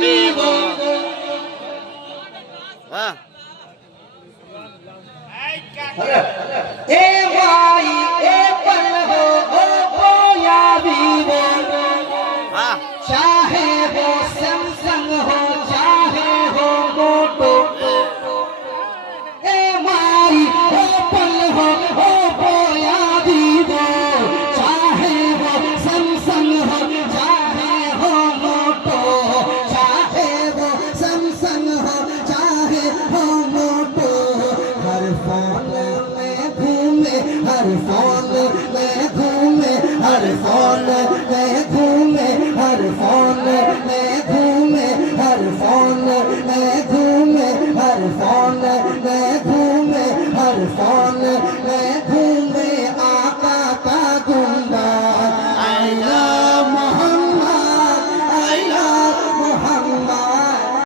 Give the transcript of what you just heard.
Vivo वाह ए भाई Apple हो ओप्पो या वीवो वाह चाहे वो सैमसंग हो चाहे हो मोटो ए भाई एप्पल हो ओप्पो या वीवो चाहे वो सैमसंग हो चाहे हो मोटो चाहे वो सैमसंग हो चाहे हो मोटो हर फोन में घूमे हर फोन में घूमे हर फोन में घूमे हर फोन में